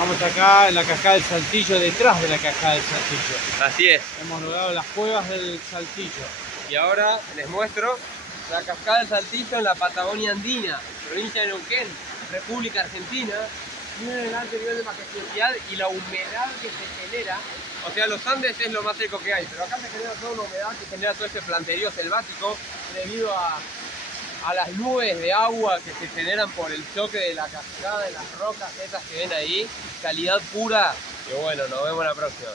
Estamos acá en la cascada del Saltillo, detrás de la cascada del Saltillo. Así es. Hemos logrado las cuevas del Saltillo. Y ahora les muestro la cascada del Saltillo en la Patagonia Andina, provincia de Neuquén, República Argentina. Miren el alto nivel de majestuosidad y la humedad que se genera. O sea, los Andes es lo más seco que hay, pero acá se genera toda una humedad que genera todo ese planterío selvático debido a las nubes de agua que se generan por el choque de la cascada, de las rocas estas que ven ahí. Calidad pura. Y bueno, nos vemos la próxima.